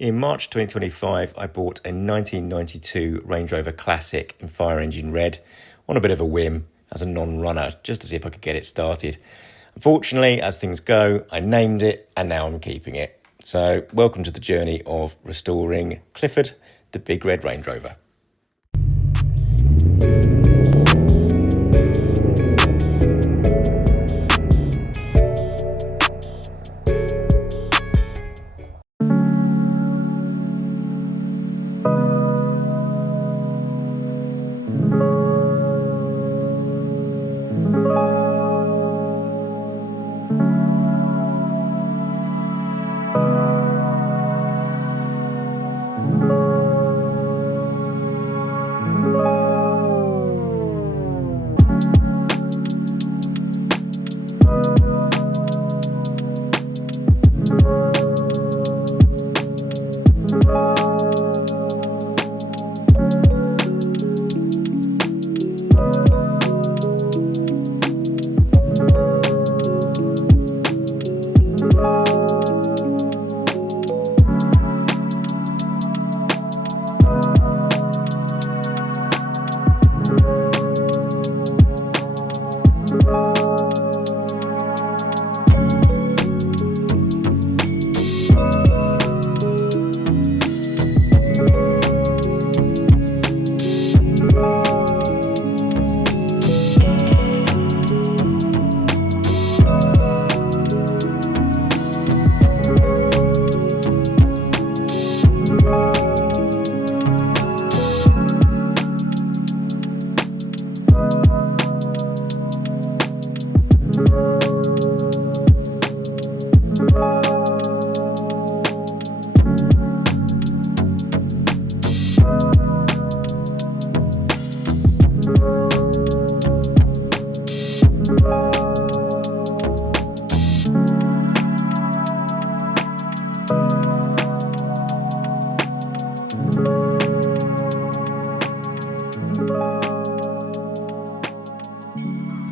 In March 2025, I bought a 1992 Range Rover Classic in fire engine red on a bit of a whim as a non-runner, just to see if I could get it started. Unfortunately, as things go, I named it and now I'm keeping it. So welcome to the journey of restoring Clifford, the big red Range Rover.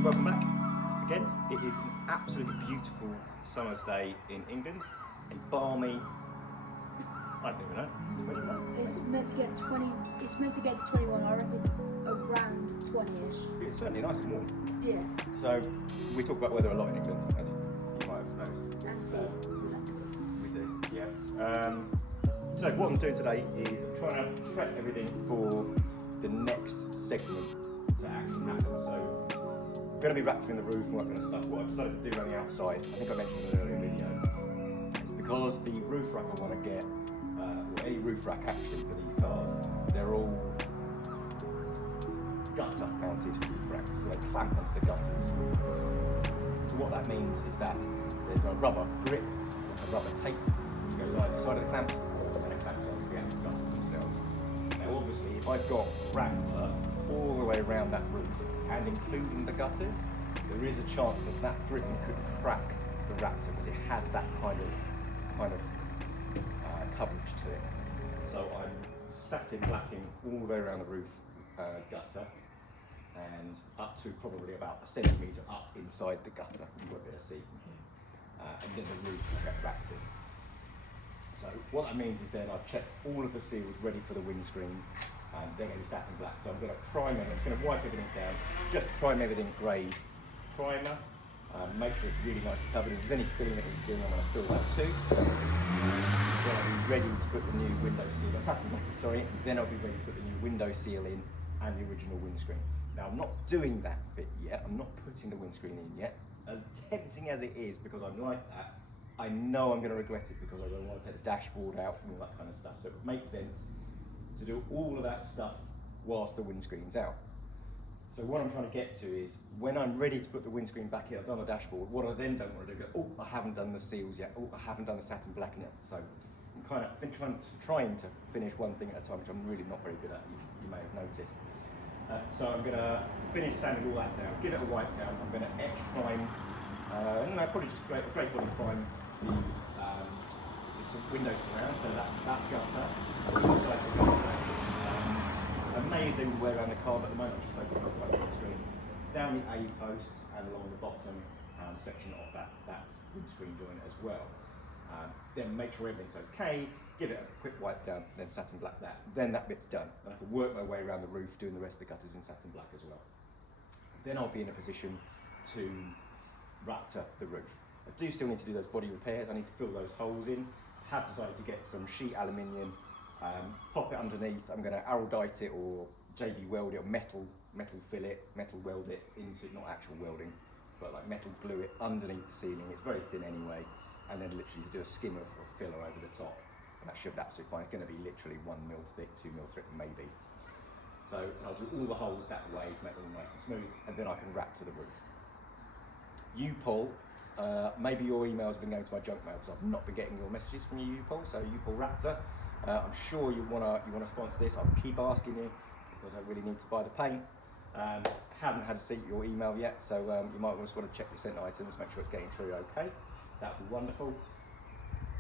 Welcome back. Again, it is an absolutely beautiful summer's day in England, in balmy, I don't even know. It's meant to get 20, it's meant to get to 21, I reckon it's around 20-ish. It's certainly nice and warm. Yeah. So, we talk about weather a lot in England, as you might have noticed. We do, yeah. So what I'm doing today is trying to prep everything for the next segment to actually happen. So, I'm going to be rapturing the roof and all that kind of stuff. What I've decided to do around the outside, I think I mentioned in an earlier video, is because the roof rack I want to get, or any roof rack actually for these cars, they're all gutter mounted roof racks, so they clamp onto the gutters. So what that means is that there's a rubber grip, a rubber tape, which goes either side of the clamps, and it clamps onto the actual gutters themselves. Now obviously, if I've got raptor all the way around that roof, and including the gutters, there is a chance that that gripping could crack the Raptor because it has that kind of coverage to it. So I'm satin blacking all the way around the roof gutter and up to probably about a centimetre up inside the gutter. You won't be able to see from here. And then the roof will get rapted. So what that means is then I've checked all of the seals ready for the windscreen. And they're going to be satin black, so I'm going to prime them. I'm just going to wipe everything down, just prime everything grey primer, make sure it's really nicely covered. If there's any filling that needs doing, I'm going to fill that too. Then I'll be ready to put the new window seal, satin black, sorry, then I'll be ready to put the new window seal in and the original windscreen. Now I'm not doing that bit yet, I'm not putting the windscreen in yet. As tempting as it is, because I'm like that, I know I'm going to regret it because I don't want to take the dashboard out and all that kind of stuff, so it makes sense to do all of that stuff whilst the windscreen's out. So what I'm trying to get to is, when I'm ready to put the windscreen back in, I've done the dashboard, what I then don't want to do, oh, I haven't done the seals yet, oh, I haven't done the satin blacking yet. So I'm kind of trying to finish one thing at a time, which I'm really not very good at, you may have noticed. So I'm going to finish sanding all that down, give it a wipe down, I'm going to etch prime, probably just a great body prime the window surround, so that gutter, inside the gutter. I may do the way around the car, but at the moment I'm just focusing on the front windscreen. Down the A posts and along the bottom section of that windscreen joint as well. Then make sure everything's okay, give it a quick wipe down, then satin black that. Then that bit's done, and I can work my way around the roof doing the rest of the gutters in satin black as well. Then I'll be in a position to raptor the roof. I do still need to do those body repairs. I need to fill those holes in. Have decided to get some sheet aluminium, pop it underneath. I'm going to araldite it or JB weld it or metal fillet, metal weld it into, not actual welding, but like metal glue it underneath the ceiling. It's very thin anyway, and then literally do a skim of filler over the top, and that should be absolutely fine. It's going to be literally 1 mil thick, 2 mil thick maybe. So I'll do all the holes that way to make them all nice and smooth, and then I can wrap to the roof. You, Paul, maybe your emails have been going to my junk mail because I've not been getting your messages from you, Paul. So you, Paul Raptor, I'm sure you wanna sponsor this. I'll keep asking you because I really need to buy the paint. Haven't had to see your email yet, so you might just want to check your sent items, make sure it's getting through okay. That'd be wonderful.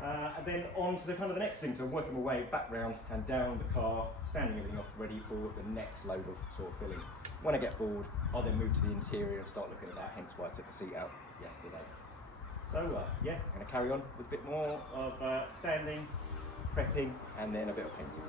And then on to the next thing. So I'm working my way back round and down the car, sanding everything off, ready for the next load of sort of filling. When I get bored, I'll then move to the interior and start looking at that, hence why I took the seat out yesterday. So yeah, I'm going to carry on with a bit more of sanding, prepping, and then a bit of painting.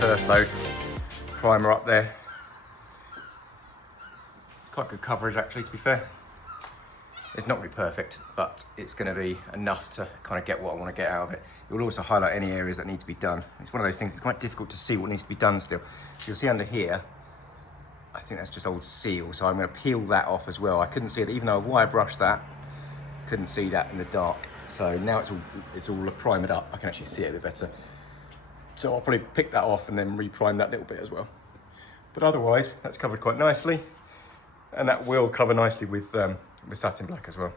First load, primer up there. Quite good coverage actually, to be fair. It's not really perfect, but it's going to be enough to kind of get what I want to get out of it. It will also highlight any areas that need to be done. It's one of those things, it's quite difficult to see what needs to be done still. So you'll see under here, I think that's just old seal, so I'm going to peel that off as well. I couldn't see it, even though I wire brushed that, couldn't see that in the dark. So now it's all primed up, I can actually see it a bit better. So I'll probably pick that off and then reprime that little bit as well. But otherwise, that's covered quite nicely. And that will cover nicely with satin black as well.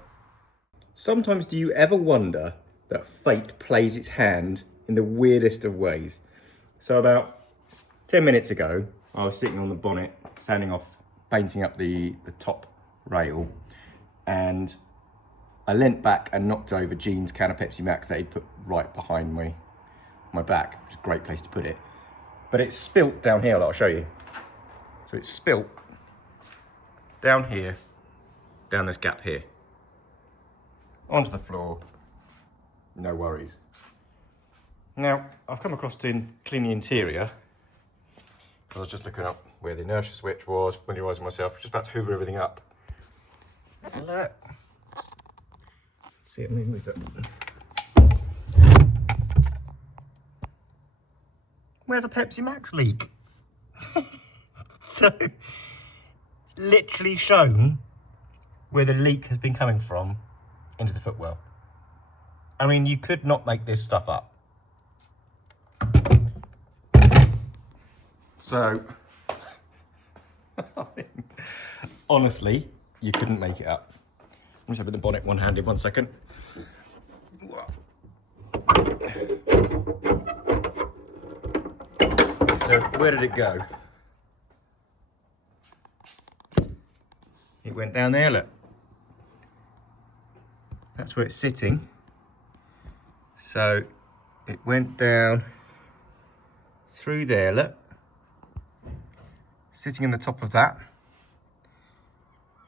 Sometimes do you ever wonder that fate plays its hand in the weirdest of ways? So about 10 minutes ago, I was sitting on the bonnet, sanding off, painting up the top rail, and I leant back and knocked over Jean's can of Pepsi Max that he'd put right behind my back, which is a great place to put it. But it's spilt down here, I'll show you. So it's spilt down here, down this gap here, onto the floor, no worries. Now, I've come across to clean the interior, because I was just looking up where the inertia switch was, familiarising myself, just about to hoover everything up. Look. See it move it. We have a Pepsi Max leak. So, it's literally shown where the leak has been coming from into the footwell. I mean, you could not make this stuff up. So, honestly, you couldn't make it up. I'm just having the bonnet one-handed, 1 second. So where did it go? It went down there, look. That's where it's sitting. So it went down through there, look. Sitting on the top of that.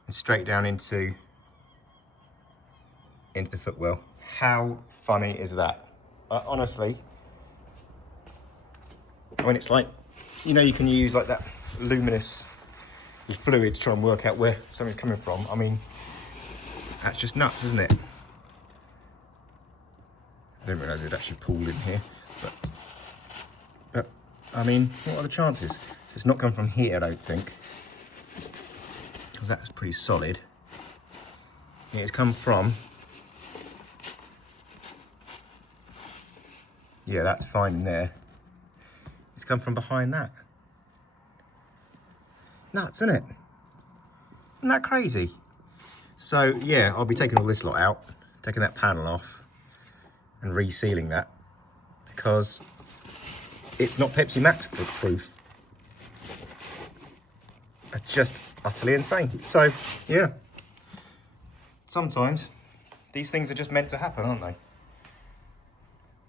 And straight down into the footwell. How funny is that? Honestly, I mean, it's like, you know, you can use like that luminous fluid to try and work out where something's coming from. I mean, that's just nuts, isn't it? I didn't realise it actually pulled in here, but I mean, what are the chances? It's not come from here, I don't think, because that's pretty solid. Yeah, it's come from, yeah, that's fine in there. It's come from behind that. Nuts, isn't it? Isn't that crazy? So yeah, I'll be taking all this lot out, taking that panel off and resealing that, because it's not Pepsi Max proof. It's just utterly insane. So yeah, sometimes these things are just meant to happen, aren't they?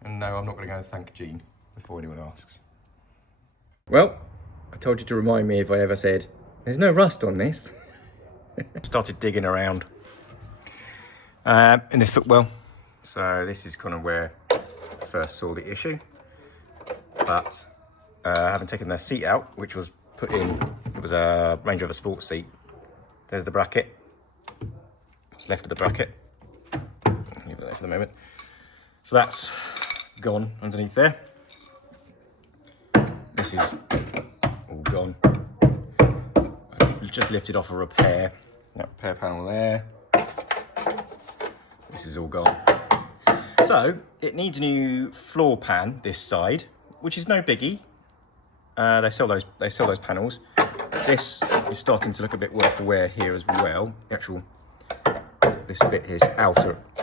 And no, I'm not going to go and thank Jean before anyone asks. Well, I told you to remind me if I ever said, there's no rust on this. Started digging around in this footwell. So this is kind of where I first saw the issue. But having taken the seat out, which was put in, it was a Range Rover sports seat. There's the bracket. What's left of the bracket. Leave it there for the moment. So that's gone underneath there. This is all gone. I just lifted off a repair. That repair panel there. This is all gone. So it needs a new floor pan this side, which is no biggie. They sell those panels. This is starting to look a bit worse for wear here as well. The actual, this bit here is outer. I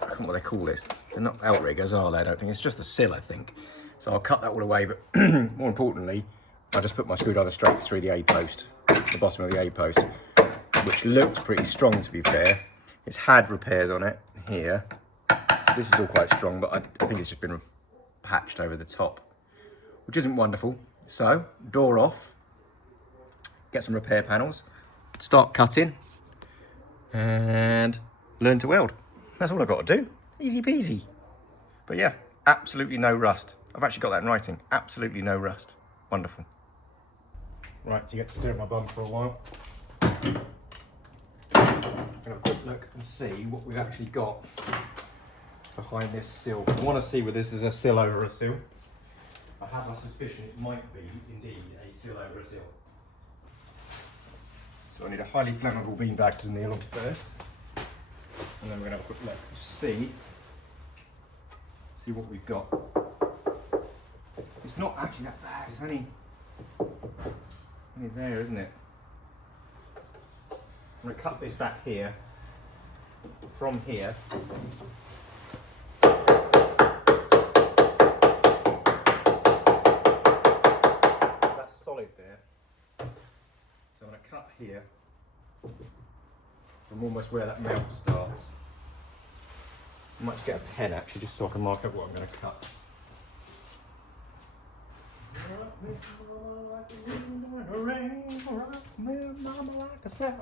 can't remember what they call this. They're not outriggers, are they? I don't think. It's just the sill, I think. So I'll cut that all away, but more importantly, I just put my screwdriver straight through the A-post, the bottom of the A-post, which looked pretty strong, to be fair. It's had repairs on it here. So this is all quite strong, but I think it's just been patched over the top, which isn't wonderful. So, door off, get some repair panels, start cutting, and learn to weld. That's all I've got to do. Easy peasy. But yeah, absolutely no rust. I've actually got that in writing. Absolutely no rust. Wonderful. Right, so you get to stare at my bum for a while. I'm going to have a quick look and see what we've actually got behind this sill. I want to see whether this is a sill over a sill. I have a suspicion it might be indeed a sill over a sill. So I need a highly flammable beanbag to nail on first. And then we're going to have a quick look to see what we've got. It's not actually that bad, it's only there, isn't it? I'm going to cut this back here, from here. That's solid there. So I'm going to cut here, from almost where that mount starts. I might just get a pen actually, just so I can mark up what I'm going to cut.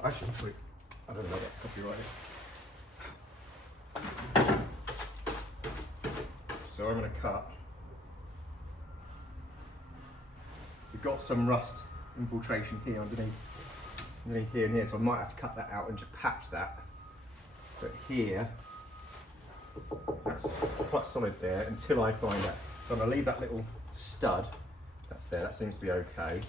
Actually, I don't know if that's copyrighted. So I'm going to cut. We've got some rust infiltration here underneath here and here, so I might have to cut that out and just patch that. But here, that's quite solid there until I find that. So I'm going to leave that little stud. That's there, that seems to be okay.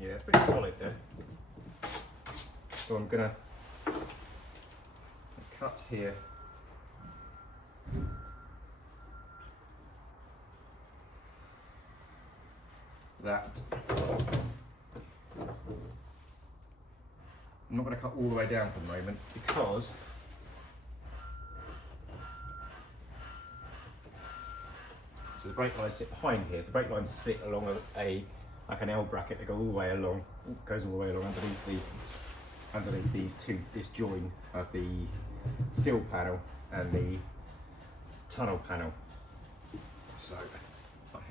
Yeah, it's pretty solid there. So I'm gonna cut here. That. I'm not going to cut all the way down for the moment because So the brake lines sit behind here. So the brake lines sit along like an L bracket that go all the way along, goes all the way along underneath this join of the sill panel and the tunnel panel. So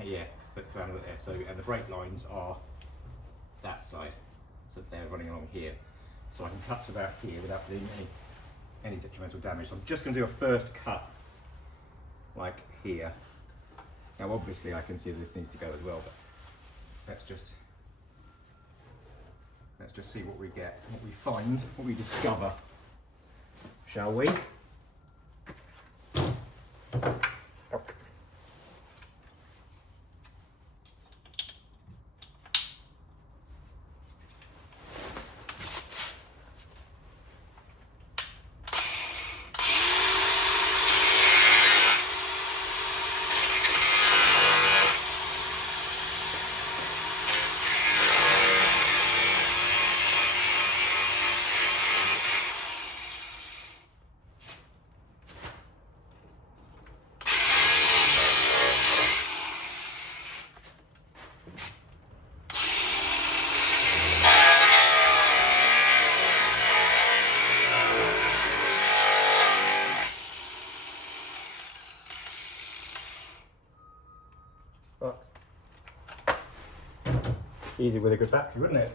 yeah, that's around there. So and the brake lines are that side, so they're running along here. So I can cut to about here without doing any detrimental damage. So I'm just going to do a first cut, like here. Now obviously I can see that this needs to go as well, but let's just see what we get, what we find, what we discover, shall we? Easy with a good battery, wouldn't it?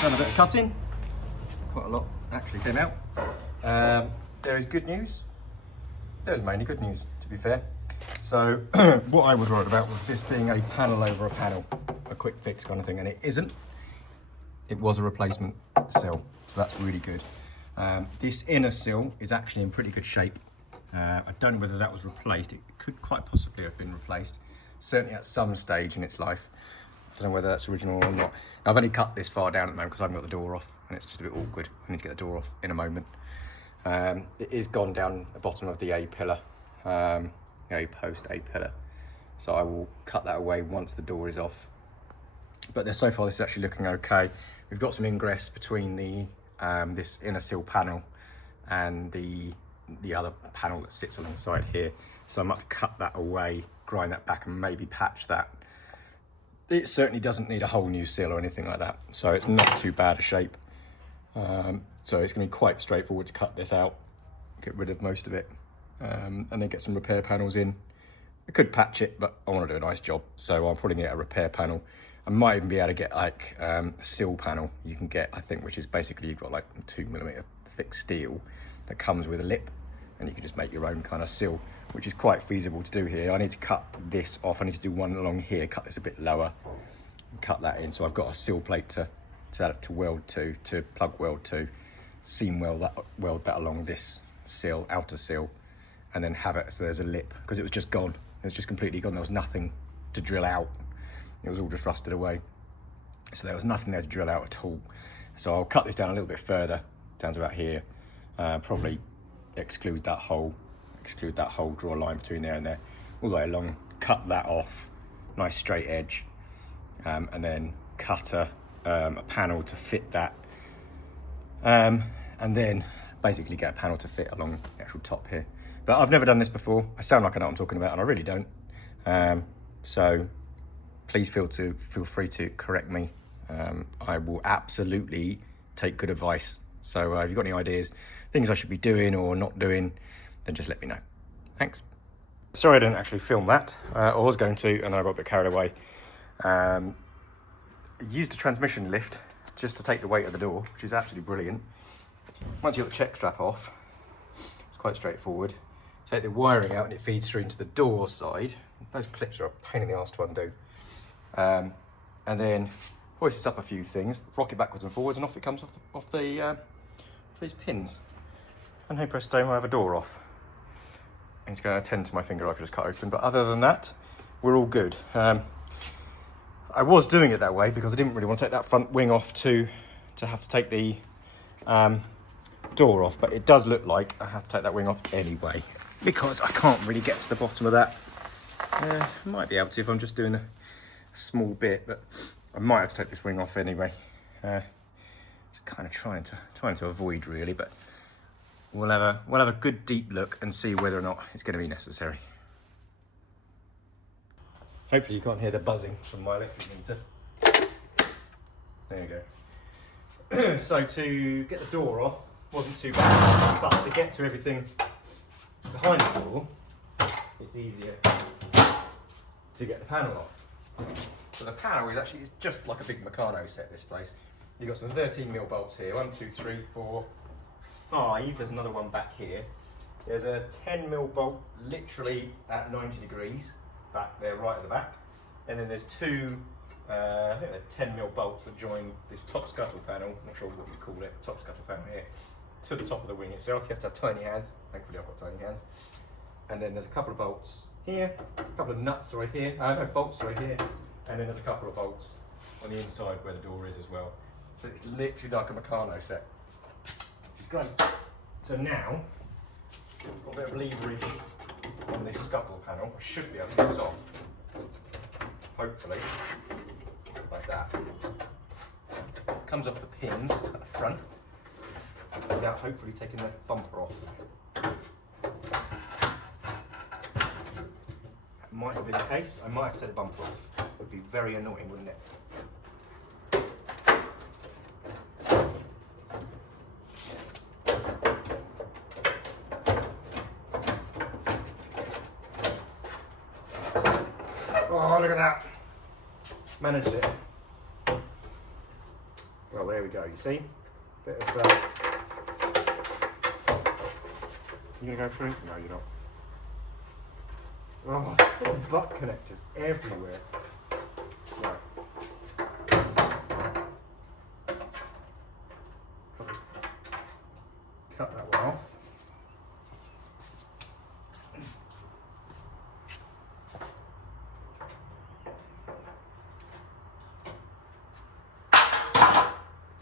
Done a bit of cutting, quite a lot actually came out. There is good news. There is mainly good news, to be fair. So what I was worried about was this being a panel over a panel, a quick fix kind of thing, and it isn't. It was a replacement sill, so that's really good. This inner sill is actually in pretty good shape. I don't know whether that was replaced. It could quite possibly have been replaced, certainly at some stage in its life. I don't know whether that's original or not. Now, I've only cut this far down at the moment because I haven't got the door off and it's just a bit awkward. I need to get the door off in a moment. It is gone down the bottom of the A pillar, A post, A pillar. So I will cut that away once the door is off. But so far this is actually looking okay. We've got some ingress between the this inner sill panel and the other panel that sits alongside here. So I might have to cut that away, grind that back and maybe patch that. It certainly doesn't need a whole new sill or anything like that, so it's not too bad a shape. So it's going to be quite straightforward to cut this out, get rid of most of it, and then get some repair panels in. I could patch it, but I want to do a nice job, so I'm probably going to get a repair panel. I might even be able to get like a sill panel you can get, I think, which is basically you've got like 2mm thick steel that comes with a lip, and you can just make your own kind of sill, which is quite feasible to do here. I need to cut this off. I need to do one along here, cut this a bit lower, and cut that in. So I've got a sill plate to weld to plug weld to, seam weld that along this sill, outer sill, and then have it so there's a lip, because it was just gone. It was just completely gone. There was nothing to drill out. It was all just rusted away. So there was nothing there to drill out at all. So I'll cut this down a little bit further, down to about here, probably exclude that hole, draw a line between there and there, all the way along, cut that off, nice straight edge, and then cut a panel to fit that, and then basically get a panel to fit along the actual top here. But I've never done this before. I sound like I know what I'm talking about, and I really don't. So please feel free to correct me. I will absolutely take good advice. So if you've got any ideas, things I should be doing or not doing, then just let me know. Thanks. Sorry I didn't actually film that. I was going to, and then I got a bit carried away. I used a transmission lift just to take the weight of the door, which is absolutely brilliant. Once you get the check strap off, it's quite straightforward. Take the wiring out and it feeds through into the door side. Those clips are a pain in the arse to undo. And then hoist this up a few things, rock it backwards and forwards, and off it comes off these pins. And hey presto, I have a door off. It's going to attend to my finger I've just cut open, but other than that, we're all good. I was doing it that way because I didn't really want to take that front wing off to have to take the door off, but it does look like I have to take that wing off anyway because I can't really get to the bottom of that. I might be able to if I'm just doing a small bit, but I might have to take this wing off anyway. Just kind of trying to avoid really, but we'll have a good deep look and see whether or not it's going to be necessary. Hopefully you can't hear the buzzing from my electric meter. There you go. So to get the door off wasn't too bad, but to get to everything behind the door, it's easier to get the panel off. So the panel is actually just like a big Meccano set, this place. You've got some 13mm bolts here, 1, 2, 3, 4, 5, there's another one back here. There's a 10mm bolt literally at 90 degrees, back there right at the back. And then there's two, I think they're 10mm bolts that join this top scuttle panel, not sure what you call it, top scuttle panel here, to the top of the wing itself. You have to have tiny hands, thankfully I've got tiny hands. And then there's a couple of bolts here, a couple of nuts right here, no, bolts right here, and then there's a couple of bolts on the inside where the door is as well. So it's literally like a Meccano set, which is great. So now, I've got a bit of leverage on this scuttle panel. I should be able to get this off, hopefully, like that. It comes off the pins at the front, without hopefully taking the bumper off. That might have been the case. I might have to take the bumper off. It would be very annoying, wouldn't it? Oh, look at that. Managed it. Well, there we go, you see? Bit of, you gonna go through? No, you're not. Oh, full butt connectors everywhere. Right. Cut that one off.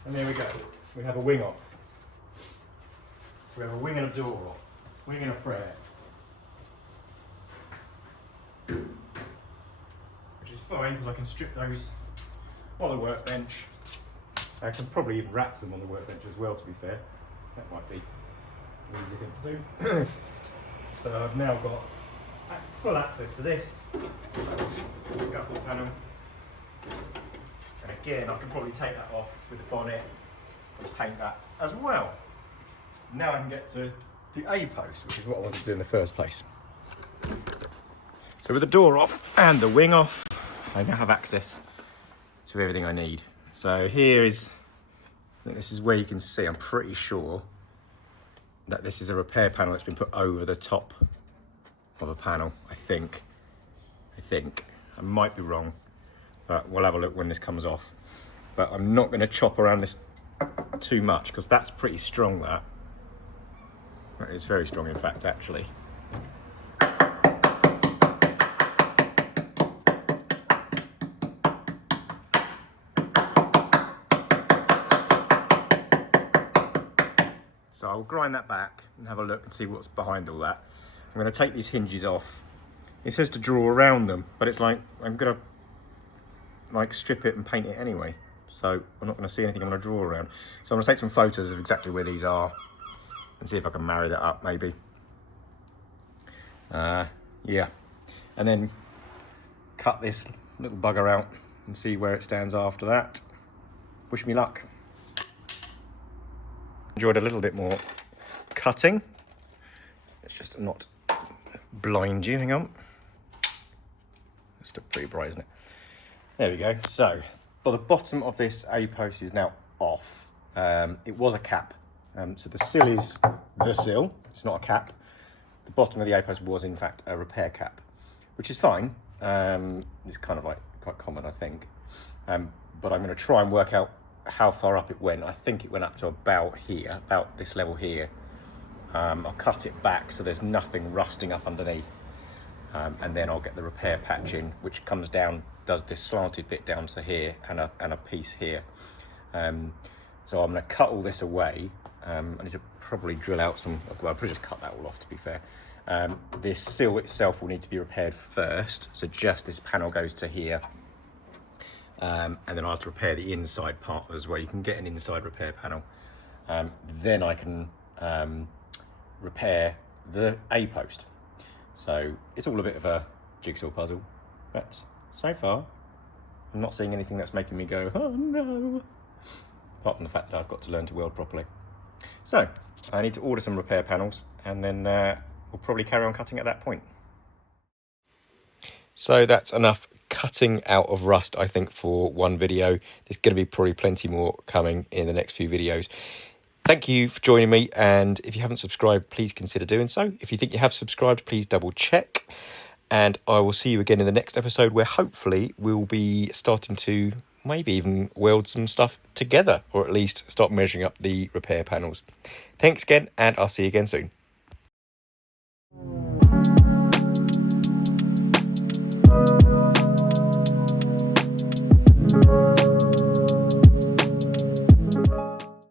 And there we go. We have a wing off. We have a wing and a door off. Wing and a prayer. Which is fine because I can strip those on the workbench. I can probably even wrap them on the workbench as well, to be fair. That might be an easy thing to do. So I've now got full access to this scuttle panel. And again, I can probably take that off with the bonnet and paint that as well. Now I can get to the A-post, which is what I wanted to do in the first place. So with the door off and the wing off, I now have access to everything I need. So here is, I think this is where you can see, I'm pretty sure that this is a repair panel that's been put over the top of a panel, I think. I might be wrong, but we'll have a look when this comes off. But I'm not going to chop around this too much because that's pretty strong, that. That is very strong, in fact, actually. So I'll grind that back and have a look and see what's behind all that. I'm going to take these hinges off. It says to draw around them, but it's like, I'm going to like strip it and paint it anyway. So I'm not going to see anything I'm going to draw around. So I'm going to take some photos of exactly where these are and see if I can marry that up maybe. Yeah. And then cut this little bugger out and see where it stands after that. Wish me luck. Enjoyed a little bit more cutting. Let's just not blind you, hang on. It's still pretty bright, isn't it? There we go. So, well, the bottom of this A-post is now off. It was a cap. So the sill is the sill, it's not a cap. The bottom of the A-post was in fact a repair cap, which is fine. It's kind of like quite common, I think. But I'm going to try and work out how far up it went. I think it went up to about here, about this level here. I'll cut it back so there's nothing rusting up underneath, and then I'll get the repair patch in, which comes down, does this slanted bit down to here and a piece here. So I'm going to cut all this away. I need to probably drill out some, well, I'll probably just cut that all off, to be fair. This sill itself will need to be repaired first, so just this panel goes to here. And then I'll have to repair the inside part as well. You can get an inside repair panel. Then I can repair the A-post. So it's all a bit of a jigsaw puzzle, but so far I'm not seeing anything that's making me go, oh no, apart from the fact that I've got to learn to weld properly. So I need to order some repair panels, and then we'll probably carry on cutting at that point. So that's enough cutting out of rust, I think, for one video. There's going to be probably plenty more coming in the next few videos. Thank you for joining me, and if you haven't subscribed, please consider doing so. If you think you have subscribed, please double check, and I will see you again in the next episode, where hopefully we'll be starting to maybe even weld some stuff together, or at least start measuring up the repair panels. Thanks again, and I'll see you again soon.